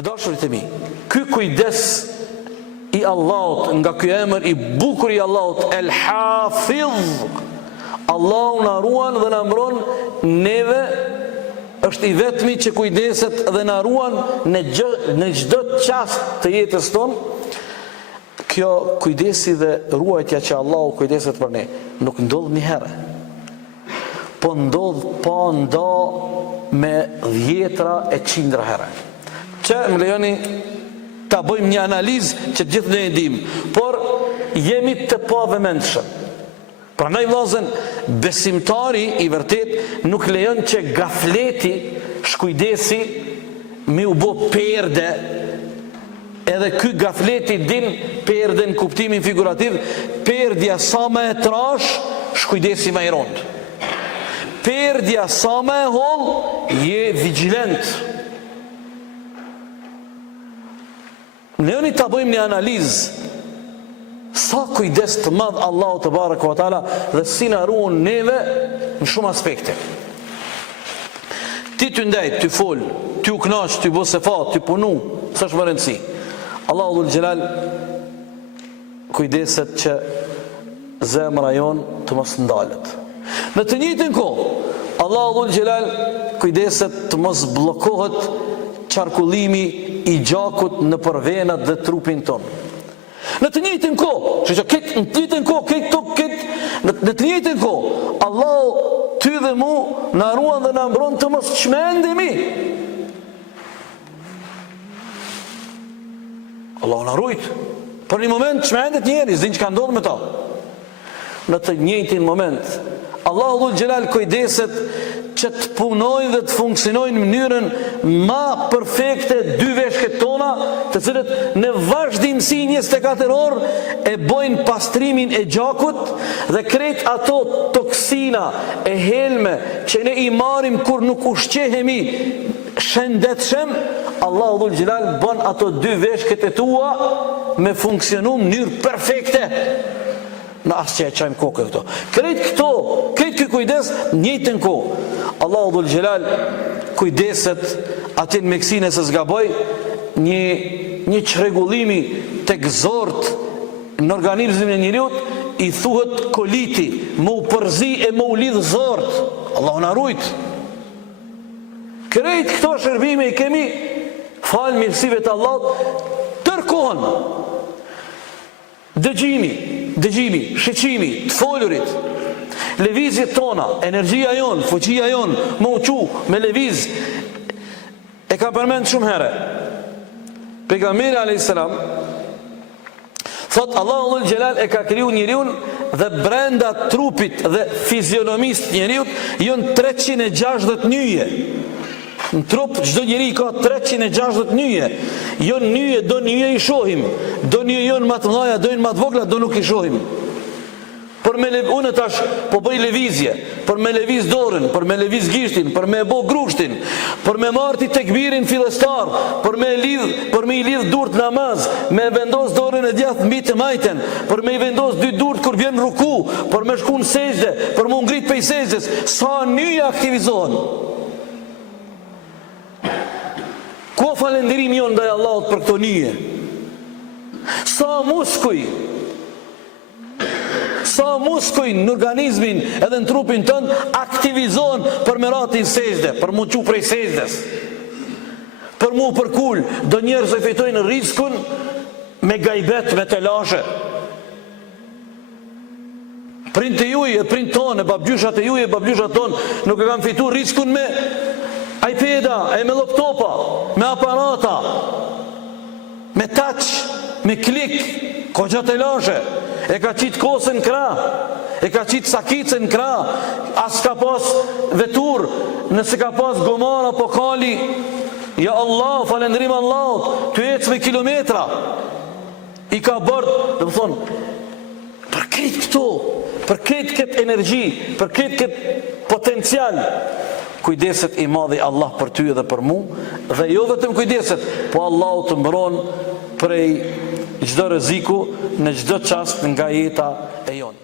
Të dashurit e mi, ky kujdes i Allahut, nga ky emër i bukur i Allahut, El Hafiz, Allahu na ruan dhe na mbron neve, është i vetmi që kujdeset dhe na ruan në çdo çast të jetës tonë. Kjo kujdesi dhe ruajtja që Allahu kujdeset për ne nuk ndodh një herë, po ndodh pa nda me dhjetra e qindra herë. Që më lejoni ta bëjmë një analizë që gjithë ne e dimë, por jemi të pavëmendshëm. Prandaj vëllezër, besimtari i vërtet nuk lejon që gafleti, shkujdesi me u bë perde. Edhe ky gafleti din perde në kuptimin figurativ, perdja sa më e trash, shkujdesi më i rond. Perdja sa më e holl, je vigjilent. Ne ta bëjmë një analizë. Sa kujdes të madh Allahu te baraka wa taala dhe si na ruan neve në shumë aspekte. Ti të ndaj, ty fol, ty u kënaq, ty bë sefat, ty punu, s'është më rëndësi. Allahu dhul Gjelal kujdeset që zemra jon të mos ndalet. Në të njëjtën kohë, Allahu dhul Gjelal kujdeset të mos bllokohet qarkullimi i gjakut në venat dhe trupin ton. Në të njëjtën kohë, në të njëjtën kohë, Allahu ty dhe mu na ruan dhe na mbron të mos çmendemi. Allahu na rujt. Për një moment çmendet njeri, s'din çka ndodh me ta. Në të njëjtin moment, Allahu dhul Gjelal kujdeset që të punojnë dhe të funksionojnë në mënyrën ma perfekte dy veshket tona, të cilët në vazhdimsi 24 orë e bojnë pastrimin e gjakut dhe krejt ato toksina e helme që ne i marim kur nuk ushqehemi shëndetshëm, Allahu dhul Gjelal bën ato dy veshket e tua me funksionu në mënyrë perfekte. Në asë që e qajmë kokë këto. Krejt këtë kujdes njëjtën kohë. Allahu dhul Gjelal kujdeset atin me kësine se zgaboj një çrregullimi tek zort në organizmin e njeriut i thuhet koliti, më u përzi e më u lidh zort. Allahu na rujt. Krejt këto shërbime i kemi falë mirësive të Allahut tërkohën. Dëgjimi, shiqimi, të folurit, lëvizjet tona, energjia jon, fuqia jon, më uqu, me lëviz. E ka përmend shumë herë. Pejgamberi alayhis salam thot Allahu dhul Gjelal e ka kriju njeriun dhe brenda trupit dhe fizionomisë njeriut janë 360 nyje. Në trup çdo njeri ka 360 nyje. Jo nyje, do nyje i shohim, do nyje jonë më të mëdha, do më të vogla, do nuk i shohim. Unë tash po bëj lëvizje, për me lëviz dorën, për me lëviz gishtin, për me bë grushtin, për me marti tekbirin fillestar, për me i lidh durt namaz, me vendos dorën e djathtë mbi të majten, për me i vendos dy durt kur vjen ruku, për me shku në sejdë, për me ngrit prej sejdës, sa nyje aktivizohen. Ku falënderim jon ndaj Allahut për këto nyje? Sa muskuj në organizmin edhe në trupin tënd aktivizohen për me ratin sejdë, për mu qu prej sejdës, për mu përkull. Do njerëz e fitojnë riskun me gajbet, me telashe. Prind të juj e prind tonë, babgjyshat e juj e babgjyshat tonë nuk e kanë fitu riskun me iPada, me laptopa, me aparata, me touch, me klik, kogja telashe. E ka qitë kosën në krah, e ka qitë sakicën në krah, as ka pas vetur, nëse ka pas gomar apo kali, ja Allah, falendrim Allahut, ty ecë me kilometra, i ka bërë, dhe më thonë, për këtë këto, për këtë këtë energji, për këtë këtë potencial, kujdeset i madhi Allah për ty dhe për mu, dhe jo vetëm kujdeset, po Allah të mbron prej çdo rreziku në çdo çast nga jeta e jon.